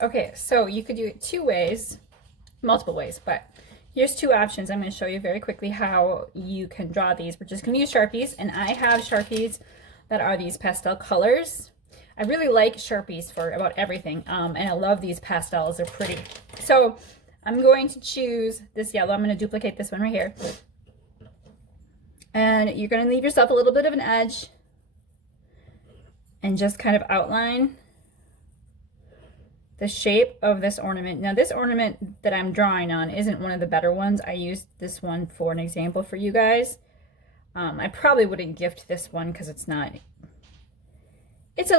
Okay, so you could do it two ways, multiple ways, but here's two options. I'm going to show you very quickly how you can draw these. We're just going to use Sharpies, and I have Sharpies that are these pastel colors. I really like Sharpies for about everything, and I love these pastels. They're pretty. So I'm going to choose this yellow. I'm going to duplicate this one right here. And you're going to leave yourself a little bit of an edge and just kind of outline the shape of this ornament. Now this ornament that I'm drawing on isn't one of the better ones. I used this one for an example for you guys. I probably wouldn't gift this one because it's a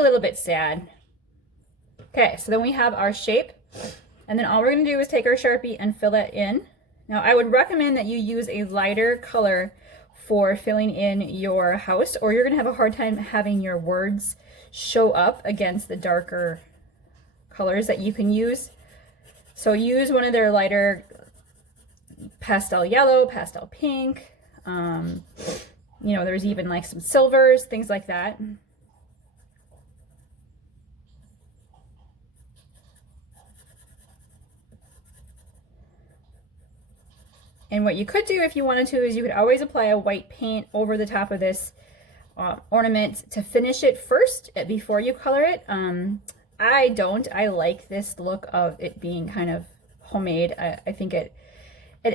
little bit sad. Okay, so then we have our shape, and then all we're gonna do is take our Sharpie and fill it in. Now I would recommend that you use a lighter color for filling in your house, or you're gonna have a hard time having your words show up against the darker colors that you can use. So use one of their lighter pastel yellow, pastel pink. You know, there's even like some silvers, things like that. And what you could do if you wanted to is you could always apply a white paint over the top of this ornament to finish it first before you color it. I don't. I like this look of it being kind of homemade. I think it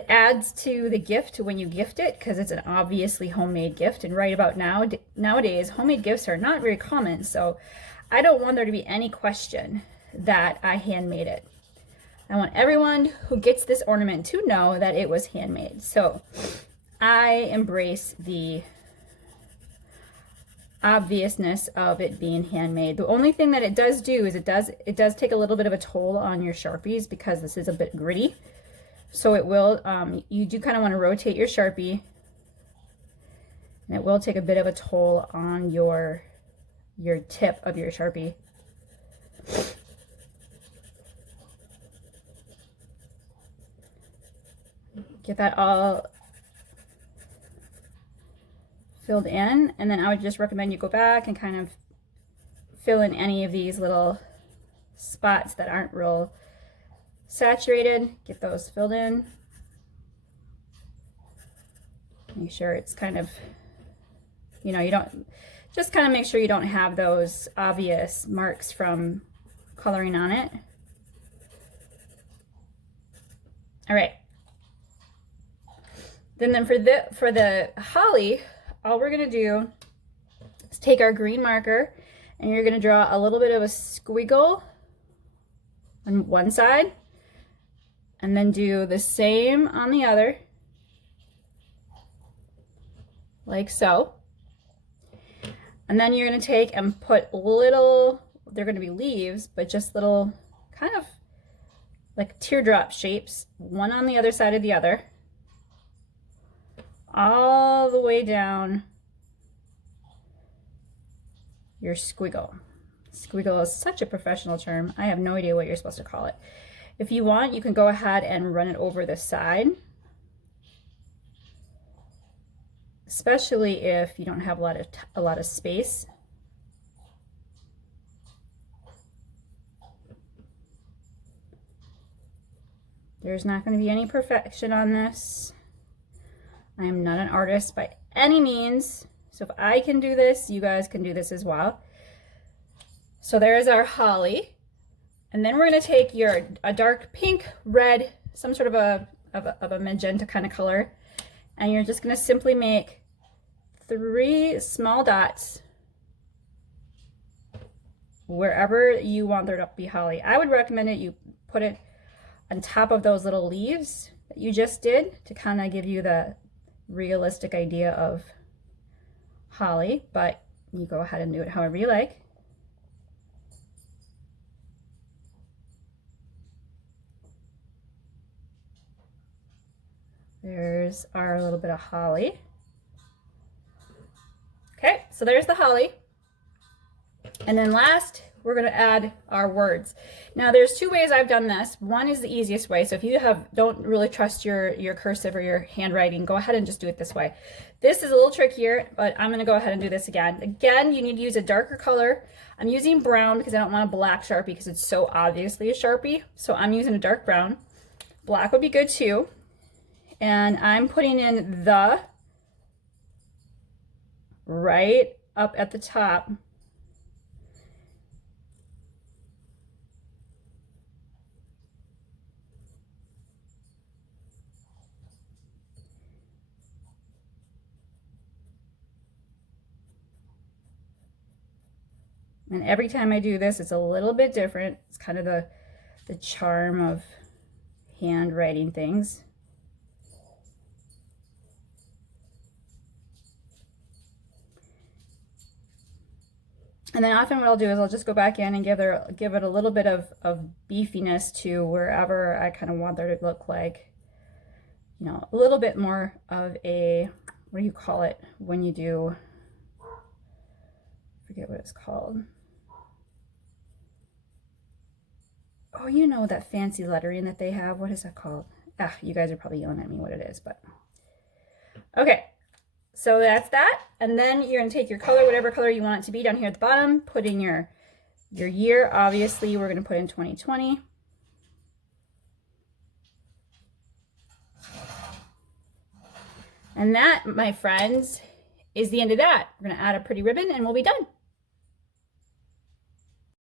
adds to the gift when you gift it, because it's an obviously homemade gift. And right about nowadays, homemade gifts are not very common. So I don't want there to be any question that I handmade it. I want everyone who gets this ornament to know that it was handmade. So I embrace the obviousness of it being handmade. The only thing that it does do is it does take a little bit of a toll on your Sharpies because this is a bit gritty. So it will, you do kind of want to rotate your Sharpie, and it will take a bit of a toll on your tip of your Sharpie. Get that all filled in, and then I would just recommend you go back and kind of fill in any of these little spots that aren't real saturated. Get those filled in. Make sure it's kind of, you know, you don't, just kind of make sure you don't have those obvious marks from coloring on it. All right. Then for the holly, all we're gonna do is take our green marker, and you're gonna draw a little bit of a squiggle on one side, and then do the same on the other, like so. And then you're gonna take and put little, they're gonna be leaves, but just little kind of like teardrop shapes, one on the other side of the other, all the way down your squiggle. Squiggle is such a professional term. I have no idea what you're supposed to call it. If you want, you can go ahead and run it over the side, especially if you don't have a lot of space. There's not going to be any perfection on this. I am not an artist by any means, so if I can do this, you guys can do this as well. So there's our holly, and then we're going to take a dark pink, red, some sort of a magenta kind of color, and you're just going to simply make 3 small dots wherever you want there to be holly. I would recommend that you put it on top of those little leaves that you just did to kind of give you the realistic idea of holly, but you go ahead and do it however you like. There's our little bit of holly. Okay, so there's the holly. And then last, we're going to add our words. Now there's two ways I've done this. One is the easiest way. So if you don't really trust your cursive or your handwriting, go ahead and just do it this way. This is a little trickier, but I'm going to go ahead and do this again. Again, you need to use a darker color. I'm using brown because I don't want a black Sharpie because it's so obviously a Sharpie. So I'm using a dark brown. Black would be good too. And I'm putting in the right up at the top. And every time I do this, it's a little bit different. It's kind of the charm of handwriting things. And then often what I'll do is I'll just go back in and give it a little bit of beefiness to wherever I kind of want there to look like, you know, a little bit more of a, what do you call it when you do, I forget what it's called. Oh, you know, that fancy lettering that they have. What is that called? Ah, you guys are probably yelling at me what it is, but okay. So that's that. And then you're going to take your color, whatever color you want it to be down here at the bottom, put in your year. Obviously, we're going to put in 2020. And that, my friends, is the end of that. We're going to add a pretty ribbon and we'll be done.